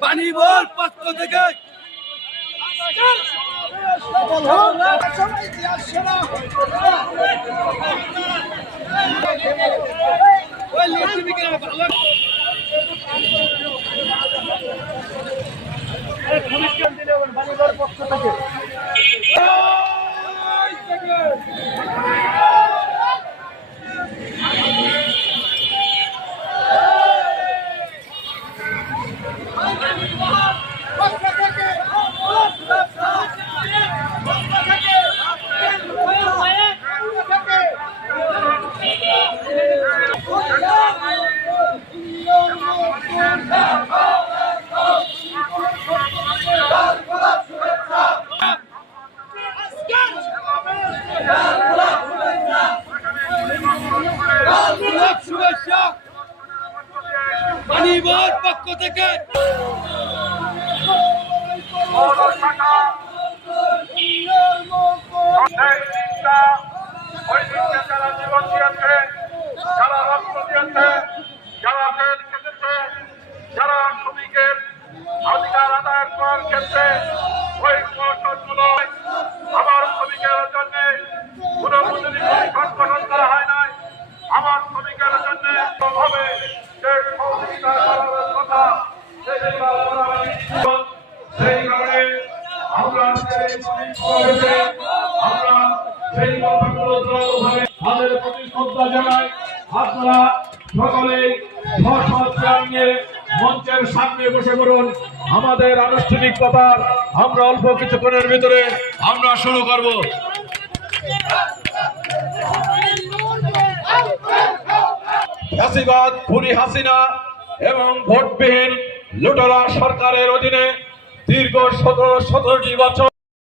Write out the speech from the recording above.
বাণীবর পক্ষ থেকে বাণীবর পক্ষ থেকে শুভেচ্ছা বাণীবর পক্ষ থেকে যারা জীবন দিয়েছে, যারা রক্ত দিয়েছে, যারা জেল খেটেছে, যারা শ্রমিকের অধিকার আদায়ের করার ক্ষেত্রে ওই সংগঠনগুলো আমার শ্রমিকের জন্য কোনো মজুরি সংগঠন করা হয় নাই। আমার শ্রমিকের জন্য ভাবে যে সহযোগিতা করার কথা সেই কারণে আমরা সেই কথাগুলো জোরালোভাবে তাদের প্রতি শ্রদ্ধা জানাই। আপনারা সকলেই নিয়ে মঞ্চের সামনে বসে পড়ুন। আমাদের আনুষ্ঠানিকতা আমরা অল্প কিছুক্ষণের ভিতরে আমরা শুরু করব। ফ্যাসিবাদ খুনি হাসিনা এবং ভোটবিহীন লুটেরা সরকারের অধীনে দীর্ঘ 17টি বছর